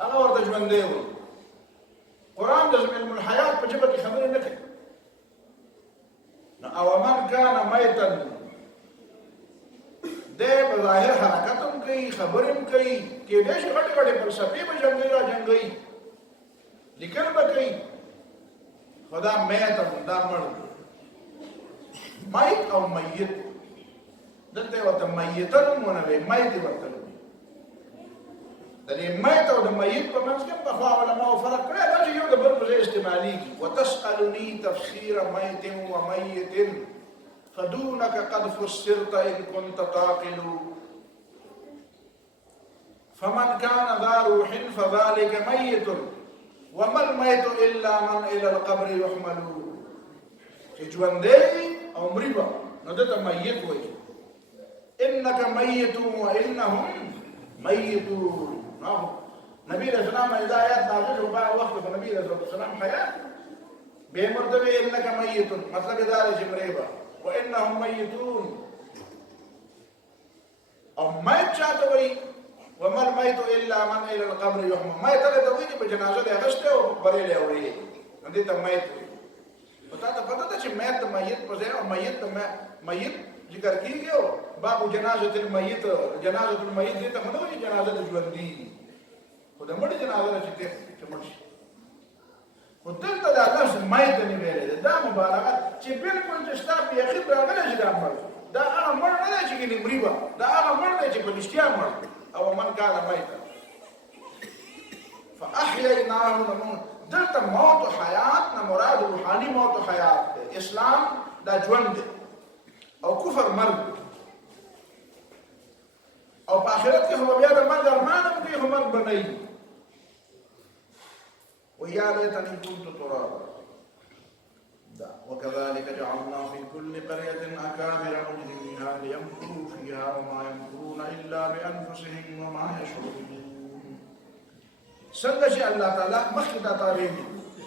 هغه ورته ژوندی وایي. قرآن د علم الحیات په ژبه کې خبرې نه کوي. نو او من کان میتا، دی په ظاهر حرکت هم کوي، خبرې هم کوي، کېدای شي غټې غټې فلسفې به جنګوي را جنګوي، لیکل به کوي، خو دا میت هم دا مړ دی. میت او میت دلته یې ورته میته نوم ونه وی، میت یې ورته نوم. د دې میت او د میت په منځ کې هم پخوا علماو فرق کړی دا چې یو د بل په ځای استعمالېږي. وتسألني تفسیر میت و میت فدونك قد فسرت إن كنت تعقل فمن كان ذا روح فذلك ميت وما الميت إلا من إلى القبر يحمل. چې ژوندی او مړي به نو ده ته میت وایي. إنك ميت وإنهم ميتون. نبی علیہ السلام اذا آیات نازل شو بعد وقت په نبی علیہ السلام حیات به مرتبه انك میت مطلب دا دی چې مریبا وانهم میتون او میت چاته وي وما الميت الا من الى القبر يحمل میت ته ته وي چې په جنازه دی اغشته او بریلې اوري دې ته میت پتا ته پتا ته چې میت میت په ځای او میت میت ذکر کیږي او باب جنازه الميت جنازه الميت دې ته نه وي جنازه د ژوندۍ خو د مړي جنازه چې مړ شي خو دلته دا لفظ میت نه ویل دا مبالغه چې بالکل چې ستا په یقین راغلی چې دا مړ دا هغه مړ نه دی چې ګینې مري به دا هغه مړ دی چې په رښتیا مړ او من کان میتا فاحییناه دلته موت و حیات نه مراد روحاني موت و حیات دی اسلام دا ژوند دی او کفر مرګ او په آخرت کې هم بیا د مرګ ارمان هم کوي خو مرګ به نه وي ويا ليتني كنت ترابا وكذلك جعلنا في كل قرية أكابر مجرميها ليمكروا فيها وما يمكرون إلا بأنفسهم وما يشعرون سنجي الله تعالى مخدة تاريخ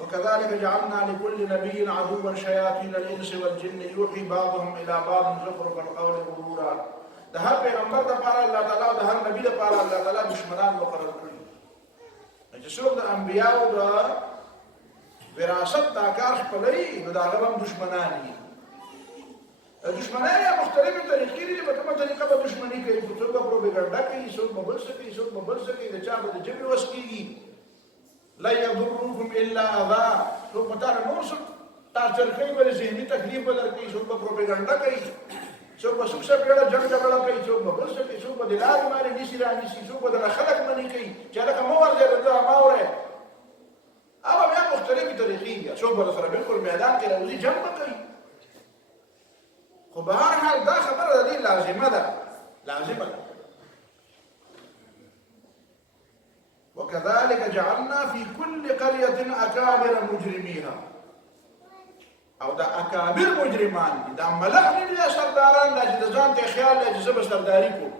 وكذلك جعلنا لكل نبي عدوا شياطين الإنس والجن يوحي بعضهم إلى بعض زخرف القول غرورا ده هر پیغمبر د پاره الله تعالی او د هر نبی د پاره الله تعالی دشمنان مقرر کړی چې څوک د انبیانو د وراثت دا کار خپلوي نو د هغه هم دشمنان دي دشمنان یې مختلفې طریقې دي په کومه طریقه به دشمني کوي څوک به پروپاګاندا کوي څوک به بل څه کوي څوک به بل څه کوي د چا به د ژبې وس کېږي لا يضركم الا اذى څوک به تا نور څه تاثر کوي به ذهني تکلیف به درکوي څوک به پروپاګاندا کوي څوک به څوک سره پیړه جنگ جګړه کوي څوک به بل څه کوي څوک به د لارې باندې نیسي رانیسي څوک به د خلک منې کوي چې هلکه مه ورځئ دلته ما وری هغه بیا مختلفې طریقې دي څوک به سره بالکل میدان کې راوځي جنګ به کوي خو به هر حال دا خبره د دې لازمه ده وكذلك جعلنا في كل قرية أكابر مجرميها او دا اکابر مجرمان دي دا ملک نه دي سرداران دا چې د ځان ته خیال لري چې زه به سرداري کوم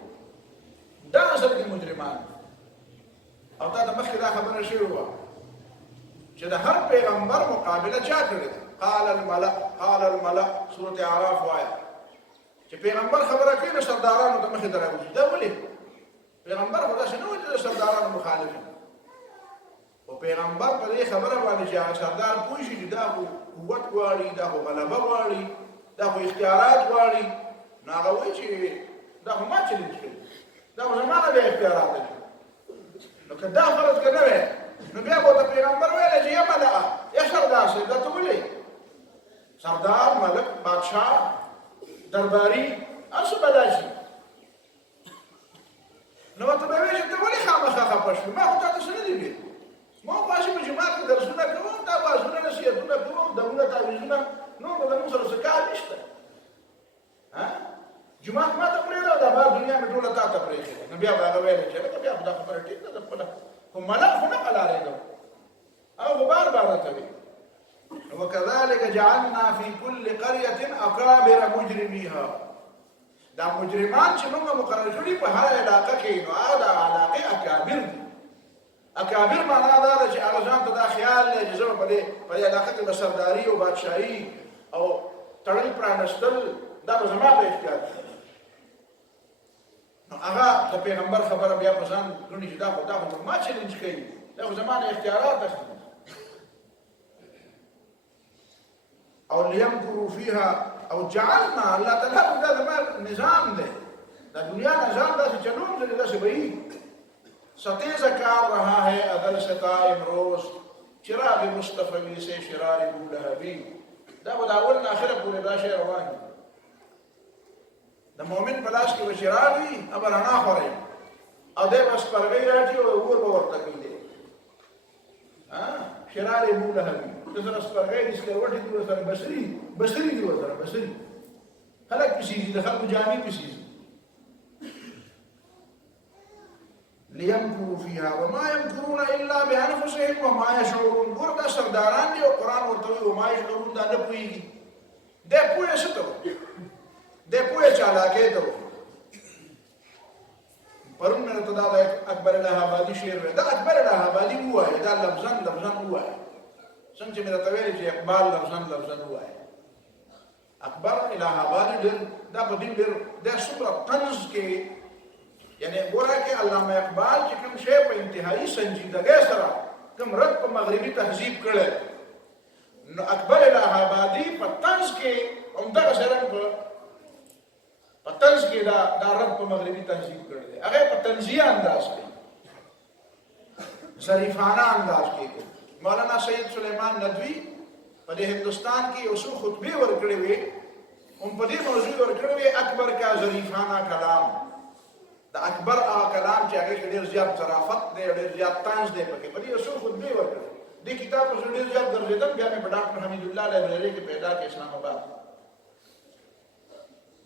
دا اصل کې مجرمان او تا د مخکې دا خبره شوې وه چې د هر پیغمبر مقابله چا کړې ده قال الملأ سورة اعراف وایه چې پیغمبر خبره کوي نو سردارانو ته مخې ته راوځي دا ولې پیغمبر خو داسې نه وایي چې د سردارانو مخالف او پیغمبر په دې خبره باندې چې هغه سردار پوه شي چې دا قوت غواړي دا غلبه غواړي دا اختیارات غواړي نو هغه وایي چې دا خو ما چلنج کوي دا خو زما نه دی اختیارات دي نو که دا فرض که نه وی نو بیا به ورته پیغمبر ویلی چې یا ملعه یا سردار صاحب دا ته ولې سردار ملک بادشاه درباري هر څه به دا شي نو ورته به ویل چې ته ولې خامخا خفه شوې ما خو تا ته څه نه دي ویلي ما پاشي په جماعت کې درسونه کوم دا بازونه نصیحتونه کوم دمونه تعویضونه نور به زموږ سره څه کار نشته جماعت ما ته پرېږده دا بار دنیا مې ټوله تا ته پرېښې نو بیا به هغه ویلی چې لکه بیا خو دا خبره ټیک ده خپله خو ملک خو نه قلارېږم او خو بار بار راته وي وكذلك جعلنا في كل قرية أكابر مجرميها دا مجرمان چې موږ مقرر کړي په هر علاقه کې نو هغه د علاقې اکابر دي اکابر معنا دا ده چې هغه ځان ته دا خیال دی چې زه به په دې علاقه کې به سرداري او بادشاهي او تړل پرانستل دا به زما په اختیار کې نو هغه د پیغمبر خبره بیا په ځان ګڼي چې دا خو ما چلنج کوي دا خو زما نه اختیارات اخلي او ليمكروا فيها او جعلنا الله تعالی دا زما نظام دی دا دنیا نظام داسې چلوم چې داسې به وي ستیز کار رہا ہے اگر ستائم روز چراغ مصطفی سے شرار بولہبی دا با دا اول ناخرہ پورے دا شئی روانی دا مومن پلاس کی وشراغی اب رنا خوری او دے بس پرگئی راٹی و اوور باورتا کی دے شرار بولہبی جسر اس پرگئی جس کے وٹی دیو سر بسری دیو سر بسری خلق پسیزی دا خلق جامی پسیزی ليمكروا فيها وما يمكرون الا بانفسهم وما يشعرون ګور دا سرداران دي او قران ورته وما يشعرون دا نه پويږي د پوهه ستو د پوهه چالاکه ته پرون نه ته دا اکبر الہ شعر وی دا اکبر الہ وایي دا لفظاً وایي څنګه چې مې راته ویلي چې اقبال لفظاً وایي اکبر الہ آبادي دا په دې ډېر دا څومره طنز کې یعنی ګوره کې علامه اقبال چې کوم شی په انتهایی سنجیدګۍ سره کوم رد په مغربي تهذیب کړی نو اکبر الہ آبادي په طنز کې همدغه شرم په طنز کې دا رد په مغربي تهذیب کړی دی هغه په طنزیه انداز کې ظریفانه انداز کې مولانا سید سلیمان ندوی په هندوستان کې یو څو خطبې ورکړې وې هم په دې موضوع ورکړې وې اکبر کا ظریفانه کلام دا اکبر کلام چې هغه ډېر زیات ظرافت دی ډېر زیات طنز دی پکې په دې یو څو خطبې ورکړې دې کتاب په ډېر زیات ګرځېدم بیا مې په ډاکټر حمید الله لایبرری کې پیدا کې اسلام آباد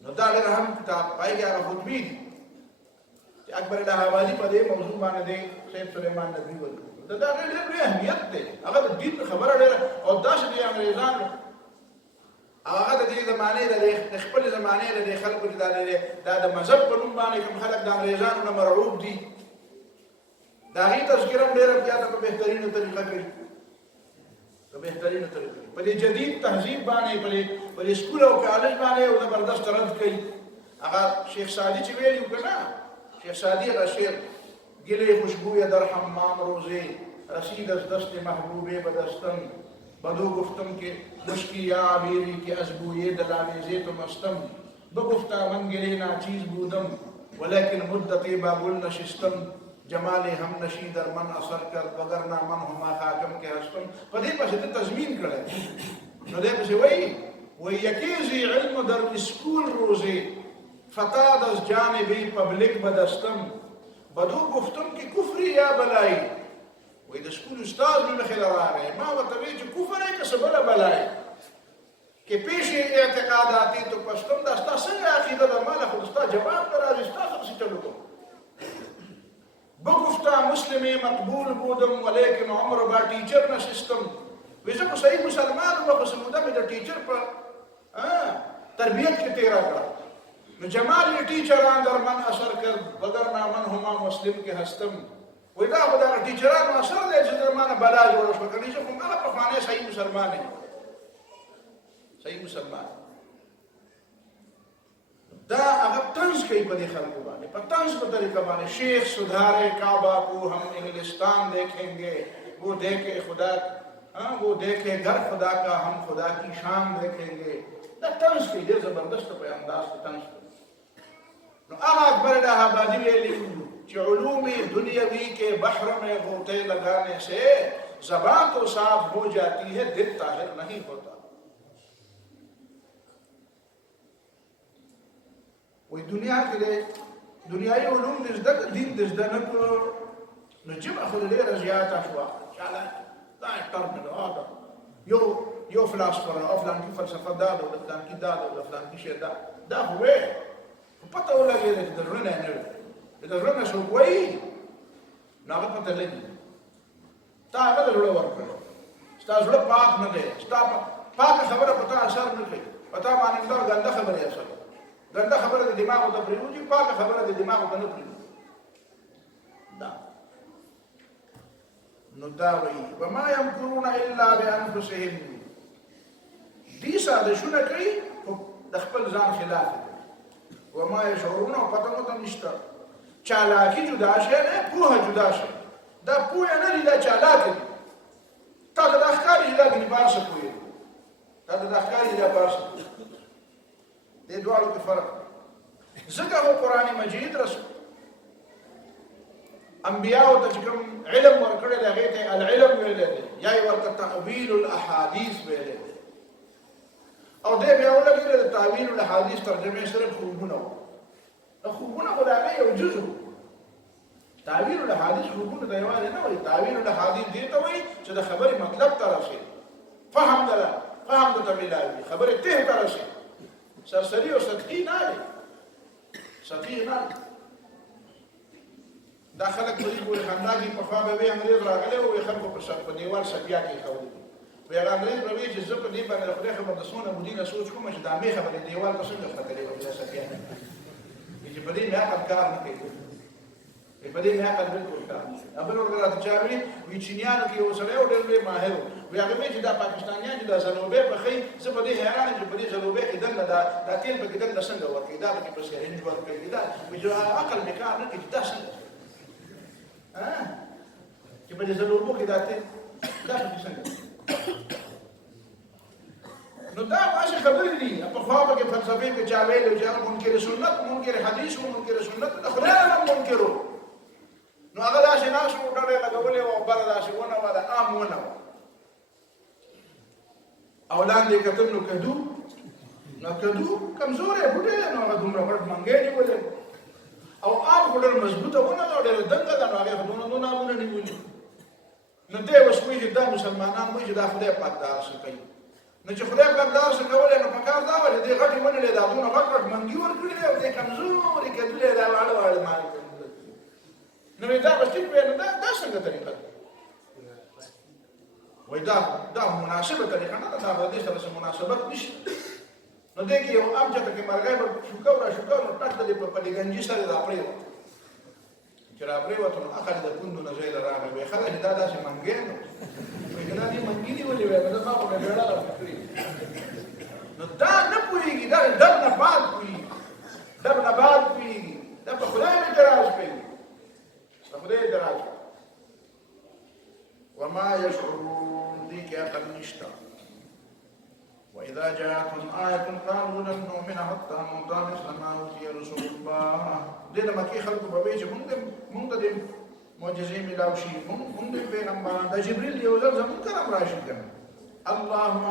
نو دا ډېر اهم کتاب پای کې هغه خطبې دي چې اکبر الہ آبادي په دې موضوع باندې دی سید سلیمان ندوی ورکړي دا ډېر اهمیت دی هغه د دین خبره ډېره او داسې دي انګریزانو هغه د دې زمانې د خپل زمانې د خلکو چې دا د مذهب په نوم باندې کوم خلک د انګریزانو نه مرعوب دي د هغې تذکره هم ډېره زیاته په بهترینه طریقه کوي په دې جدید تهذیب باندې په دې سکول او کالج باندې یو زبردست رد کوي هغه شیخ سعدي چې ویلي وو که نه شیخ سعدي هغه شعر گله خوشبوی در حمام روزه رسید از دست محبوبه بدستم بدو گفتم که مشکی یا عبیری که از بوی دلاویزه تو مستم بگفتا من گله ناچیز بودم ولیکن مدتی با گل نشستم جمال هم نشی در من اثر کرد وگرنه من هما خاکم که هستم پا دی پس دی تضمین کرده نو دی پس وی یکیزی علم در اسکول روزه فتاد از جانبی پبلک بدستم بدو گفتم که کفری یا بلایی وی د سکول استاد مې مخې له راغی ما ورته ویل چې کفر یې که څه بله بلایی که پیش اعتقاداتي تو پښتون دا ستا څنګه عقیده ده ما له خو ستا جواب ته راځي ستا څه چلو کوم بگفتا مسلم مقبول بودم ولیکن عمر با ټیچر نشستم وی زه خو صحیح مسلمان وم خو څه موده مې د ټیچر په تربیت کې تېره کړه نو جمال ټیچران در من اثر کرد وگرنه من هما مسلم کې هستم وی دا خو دغه ټیچرانو اثر دی چې در مانه بلا جوړه شوه که نه زه خو هغه پخوانی صحیح مسلمان یم صحیح مسلمان دا هغه طنز کوي په دې خلکو باندې په طنز په طریقه باندې شیخ سدھارے کعبہ کو ہم انگلستان دیکھیں گے وہ دیکھے خدا وہ دیکھے گھر خدا کا ہم خدا کی شان دیکھیں گے دا طنز کوي ډېر زبردست په انداز کې طنز کوي نو هغه اکبر الہ آبادي ویلي کہ علوم دنیاوی کے بحر میں غوطے لگانے سے زبان تو صاف ہو جاتی ہے دل طاہر نہیں ہوتا وی دنیا کې دنیاوی علوم د زده دین د زده نه کړو نو جمع خو ډېره زیاته شوه چاله دا ټرمینل هغه یو فلاسفر او فلانکي فلسفه دا ده د فلانکي دا ده د فلانکي شی دا خو وی خو پته ولګېده چې د زړه نه نه د زړه نه څوک وایي نو هغه پته لګي تا هغه د زړه ورکړی ستا زړه پاک نه دی ستا پاکه خبره په تا اثر نه کوي په تا باندې دا ګنده خبرې اثر ګنده خبره د دماغو ته پرېوځي پاکه خبره د دماغو ته نه پرېوځي دا نو دا وایي وما یمکرون الا بانفسهم دي سازشونه کوي خو د خپل ځان خلاف دي وما یشعرون او پته مو ته نشته چالاکی جدا شي نه پوهه جدا شي دا پوهه نه دی دا چالاک دی تا د ښکاري جدا کې بارسه پوهه تا د ښکاري جدا بارسه دې دوالو کې فرق ځکه هو قران مجید رسول انبیاء او ته کوم علم ورکړل هغه ته العلم ویل دي یا ورته تعویل الاحاديث ویل دي او دې بیا ولګي د تعویل الاحاديث ترجمه سره خوبونه خوبونه خدای یو جزء تعویل الاحاديث خوبونه دی وایي نه وایي تعویل الاحاديث دې ته وایي چې د خبرې مطلب ته راشي فهم د تملاوي خبرې ته ته راشي سرسری او سطحي نه دی سطحي نه دا خلک په دې پورې خندا کې په خوا به انګريز راغلی او خلکو پر شپ په دیوال سپیا کې خولي وی هغه انګريز به وی چې زه په دې باندې خپل خبر د سونه مدینه سوچ کوم چې دا مې خبرې دیوال ته څنګه خطرې وي سپیا چې په دې نه کار نه کوي په دې نه عقل بالکل تا خبر ورته چاوي وی چینیانو کې یو سره ډېر لوی ماهر وي هغه چې دا پاکستانیان چې دا زلوبې په خې زه په دې حیران چې په دې زلوبې کې دنه دا تیل په کې دنه څنګه ورکړي دا په کې پسې هند ورکړي دا چې عقل میکار نه کې دا څنګه چې په دې زلوبو کې دا تیل دا په کې څنګه نو دا ماشي خبرې دي په خوا کې فلسفي کې چا ویل چې منکر سنت منکر حدیث او منکر سنت د خدای نه منکرو نو هغه دا چې ناس وټړې لګولې او بل دا چې ونه ولا عام ونه اولاد دې کتل نو کدو کمزورې بوډه نو هغه دومره پټ منګې نیولې او عام ګډر مضبوطه ونه نو ډېر دنګه دا نو هغه دونه نامونه نیولې نو دې وسوي چې دا مسلمانان وایي چې دا خدای پاک دا څه کوي نو چې خدای پاک دا څه کولای نو پکار دا ولې دې غټي ونه له دا دونه غټ منګي ورکړي او دې کمزورې کدلې دا واړه مال نو دا بسټیک په نو دا څنګه طریقه وای دا مناسبه طریقه نه دا به دې سره مناسبت نشته نو دې کې یو عام ځکه کې مرګای په شوکا نو ټاټ دې په پلیګنجي سره دا پرې چې را پرې وته اخر د پوندو نه ځای راغی وای خلک دا داسې منګې نو وای دا دې منګې دی ولې وای دا ما په ډېره لا فکرې نو دا نه پوهیږي دا نه بعد پوهیږي دا په خدای اعتراض کوي خدای اعتراض وما يشعرون دي كأقل نشتا وإذا جاءتهم آية قالوا لن نؤمن حتى نؤتى مثل ما أوتي رسول الله دې د مکې خلکو په وجه مونږ د معجزې ملاوي شي مونږ د پیغمبرانو د جبريل یو ځل زموږ کرام راشي کنه اللهم